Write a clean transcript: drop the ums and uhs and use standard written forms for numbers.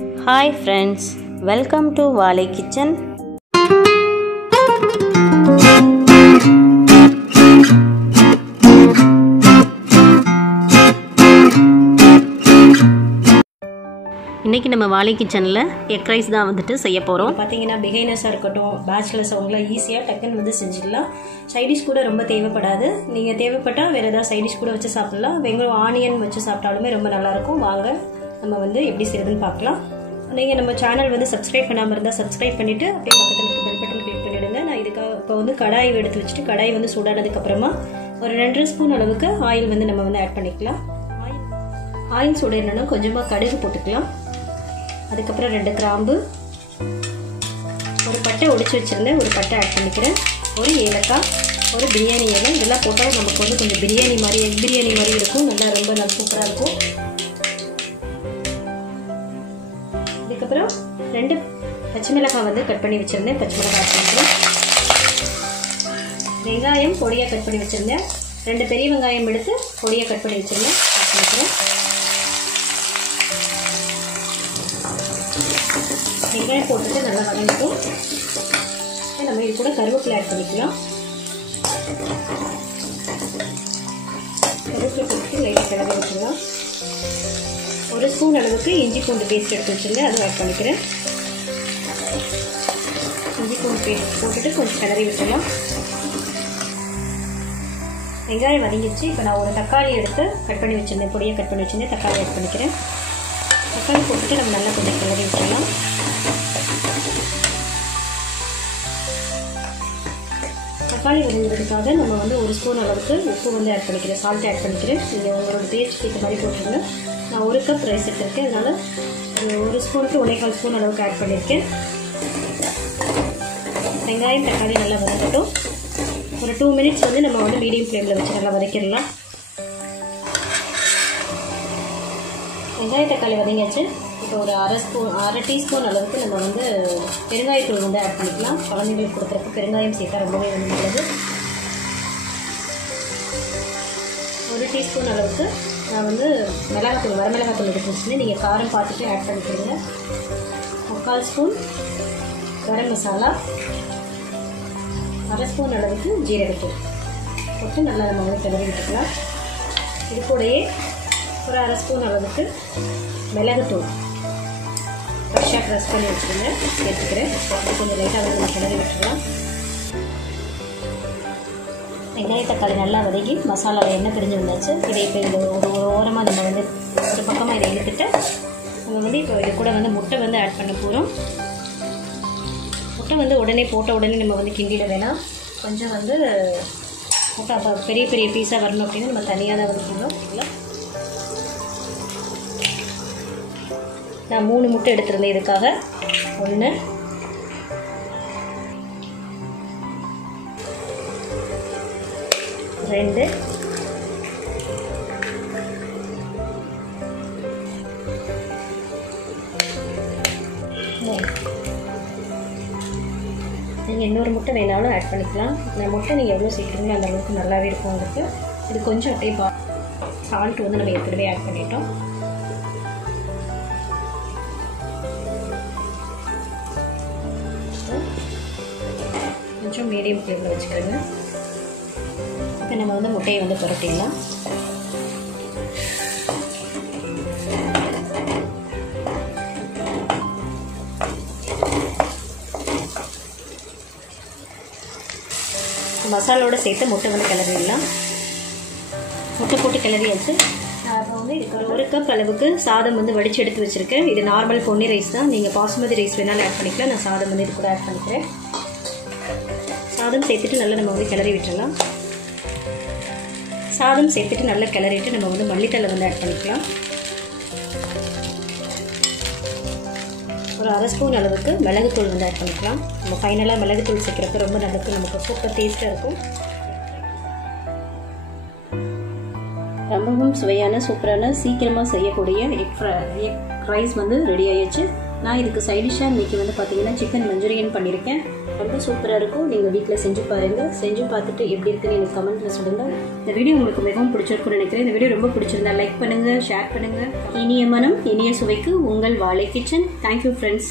Hi friends, welcome to Vaalai kitchen. இன்னைக்கு நம்ம வாழை கிச்சனில் எக் ரைஸ் தான் வந்துட்டு செய்ய போகிறோம். பார்த்தீங்கன்னா பிகைனர்ஸாக இருக்கட்டும், பேச்சுலர்ஸ் அவங்களாம் ஈஸியாக டக்குன்னு வந்து செஞ்சிடலாம். சைடிஷ் கூட ரொம்ப தேவைப்படாது. நீங்கள் தேவைப்பட்டால் வேறு ஏதாவது சைடிஷ் கூட வச்சு சாப்பிட்லாம். வெங்காயம் ஆனியன் வச்சு சாப்பிட்டாலுமே ரொம்ப நல்லாயிருக்கும். வாங்க நம்ம வந்து எப்படி செய்யுதுன்னு பார்க்கலாம். நீங்கள் நம்ம சேனல் வந்து சப்ஸ்கிரைப் பண்ணாமல் இருந்தால் சப்ஸ்கிரைப் பண்ணிவிட்டு அப்படியே பக்கத்தில் இருக்க பெல் பட்டன் கிளிக் பண்ணிவிடுங்க. நான் இதுக்காக இப்போ வந்து கடாய் எடுத்து வச்சுட்டு கடாய் வந்து சூடானதுக்கப்புறமா ஒரு 2 ஸ்பூன் அளவுக்கு ஆயில் வந்து நம்ம வந்து ஆட் பண்ணிக்கலாம். ஆயில் சூடானா கொஞ்சமாக கடுகு போட்டுக்கலாம். அதுக்கப்புறம் 2 கிராம்பு, ஒரு பட்டை உடைச்சி வச்சுருந்தேன், ஒரு பட்டை ஆட் பண்ணிக்கிறேன், ஒரு ஏலக்காய், ஒரு பிரியாணி இலை. இதெல்லாம் போட்டால் நமக்கு வந்து கொஞ்சம் பிரியாணி மாதிரி எக் பிரியாணி மாதிரி இருக்கும். நல்லா ரொம்ப நல்லா சூப்பராக இருக்கும். அதுக்கப்புறம் 2 பச்சை மிளகாய் வந்து கட் பண்ணி வச்சுருந்தேன், பச்சை மிளகாய் ஆட் பண்ணிக்கிறேன். வெங்காயம் பொடியாக கட் பண்ணி வச்சுருந்தேன், 2 பெரிய வெங்காயம் எடுத்து பொடியாக கட் பண்ணி வச்சுருந்தேன், ஆட் பண்ணிக்கிறேன். வெங்காயம் போட்டுட்டு நல்லா வதங்கிக்கும். நம்ம இது கூட கருவேப்பிலை ஆட் பண்ணிக்கலாம். கருவேப்பிலை போட்டு லைட்டாக கிளறி வச்சுக்கலாம். 1 ஸ்பூன் அளவுக்கு இஞ்சி பூண்டு பேஸ்ட் எடுத்து வச்சுருந்தேன், அதுவும் ஆட் பண்ணிக்கிறேன். இஞ்சி பூண்டு பேஸ்ட் போட்டுட்டு கொஞ்சம் கிளறி விட்டுலாம். வெங்காயம் வதங்கிடுச்சு. இப்போ நான் ஒரு தக்காளி எடுத்து கட் பண்ணி வச்சுருந்தேன், பொடியை கட் பண்ணி வச்சுருந்தேன், தக்காளி ஆட் பண்ணிக்கிறேன். தக்காளி போட்டுட்டு நம்ம நல்லா கொஞ்சம் கிளறி விட்டுலாம். தக்காளி வதங்கிறதுக்காக நம்ம வந்து 1 ஸ்பூன் அளவுக்கு உப்பு வந்து ஆட் பண்ணிக்கிறேன், சால்ட் ஆட் பண்ணிக்கிறேன். நீங்கள் உங்களோட டேஸ்ட்டுக்கு ஏற்ற மாதிரி போட்டுருங்க. நான் 1 கப் ரைஸ் எடுத்திருக்கேன், அதனால் 1 ஸ்பூனுக்கு 1.25 ஸ்பூன் அளவுக்கு ஆட் பண்ணியிருக்கேன். வெங்காயம் தக்காளி நல்லா வதங்கட்டும். ஒரு 2 மினிட்ஸ் வந்து நம்ம வந்து மீடியம் ஃப்ளேமில் வச்சு நல்லா வதக்கிடலாம். வெங்காய தக்காளி வதங்கியாச்சு. இப்போ ஒரு அரை டீஸ்பூன் அளவுக்கு நம்ம வந்து பெருங்காயத்தூள் வந்து ஆட் பண்ணிக்கலாம். குழந்தைங்களுக்கு கொடுக்குறப்ப பெருங்காயம் சேர்த்தா ரொம்பவே வந்து நல்லது. 1 டீஸ்பூன் அளவுக்கு நான் வந்து மிளகாத்தூள் வரமிளகாத்தூள் எடுத்து வச்சுருந்தேன். நீங்கள் காரம் பார்த்துட்டு ஆட் பண்ணிக்கிறீங்க. 1/4 ஸ்பூன் கரம் மசாலா, 1/2 ஸ்பூன் அளவுக்கு ஜீரகத்தூள் போட்டு நல்லா நம்ம வந்து கிளறி விட்டுக்கலாம். இது கூடயே ஒரு 1/2 ஸ்பூன் அளவுக்கு மிளகுத்தூள் ஃப்ரெஷ்ஷாக க்ரஷ் பண்ணி வச்சுருங்க, சேர்த்துக்கிறேன். கொஞ்சம் லைட்டாக வந்து நம்ம கிளறி விட்டுக்கலாம். வெங்காய தக்காளி நல்லா வதக்கி மசாலாவில் எண்ணெய் பிரிஞ்சு வந்தாச்சு. இதை இப்போ இந்த ஒரு ஓரமாக நம்ம வந்து ஒரு பக்கமாக இதை இழுத்துட்டு நம்ம வந்து இப்போ இது கூட வந்து முட்டை வந்து ஆட் பண்ண போகிறோம். முட்டை வந்து உடனே போட்ட உடனே நம்ம வந்து கிண்டிட வேணாம். கொஞ்சம் வந்து முட்டை அப்போ பெரிய பெரிய பீஸாக வரணும் அப்படின்னு நம்ம தனியாக தான் வந்து போடணும். இல்லை, நான் 3 முட்டை எடுத்திருந்தேன் இதுக்காக. 1 2 3. நீங்கள் இன்னொரு முட்டை வேணாலும் ஆட் பண்ணிக்கலாம். இந்த முட்டை நீங்கள் எவ்வளோ சேர்க்குறீங்களோ அந்த அளவுக்கு நல்லாவே இருக்கும் உங்களுக்கு. இது கொஞ்சம் அப்படியே சால்ட் வந்து நம்ம ஏற்கனவே ஆட் பண்ணிட்டோம். கொஞ்சம் மீடியம் ஃப்ளேமில் வச்சுக்கிறேங்க. இப்போ நம்ம வந்து முட்டையை வந்து புரட்டிடலாம். மசாலோடு சேர்த்து முட்டை வந்து கிளறிடலாம். முட்டை போட்டு கிளறியாச்சு. அப்போ வந்து இதுக்கு 1 கப் அளவுக்கு சாதம் வந்து வடித்து எடுத்து வச்சுருக்கேன். இது நார்மல் பொன்னி ரைஸ் தான். நீங்கள் பாசுமதி ரைஸ் வேணாலும் ஆட் பண்ணிக்கலாம். நான் சாதம் வந்து இது கூட ஆட் பண்ணிக்கிறேன். சாதம் சேர்த்துட்டு நல்லா நம்ம வந்து கிளறி விட்டுடலாம். சாதம் சேர்த்துட்டு நல்லா கிளறிட்டு நம்ம வந்து மல்லித்தலை வந்து ஆட் பண்ணிக்கலாம். ஒரு 1/2 ஸ்பூன் அளவுக்கு மிளகுத்தூள் வந்து ஆட் பண்ணிக்கலாம். நம்ம ஃபைனலாக மிளகுத்தூள் சேர்க்குறப்ப ரொம்ப நல்லது, நமக்கு சூப்பர் டேஸ்ட்டாக இருக்கும். ரொம்பவும் சுவையான சூப்பரான சீக்கிரமாக செய்யக்கூடிய எக் ரைஸ் வந்து ரெடி ஆகிடுச்சு. நான் இதுக்கு சைடிஷாக இன்றைக்கி வந்து பார்த்தீங்கன்னா சிக்கன் மஞ்சூரியன் பண்ணியிருக்கேன். ரொம்ப சூப்பராக இருக்கும். நீங்கள் வீட்டில் செஞ்சு பாருங்கள். செஞ்சு பார்த்துட்டு எப்படி இருக்குன்னு எனக்கு கமெண்ட்டில் சொல்லுங்கள். இந்த வீடியோ உங்களுக்கு மிகவும் பிடிச்சிருக்குன்னு நினைக்கிறேன். இந்த வீடியோ ரொம்ப பிடிச்சிருந்தா லைக் பண்ணுங்கள், ஷேர் பண்ணுங்கள். இனிய மனம் இனிய சுவைக்கு உங்கள் வாழை கிச்சன். Thank you friends.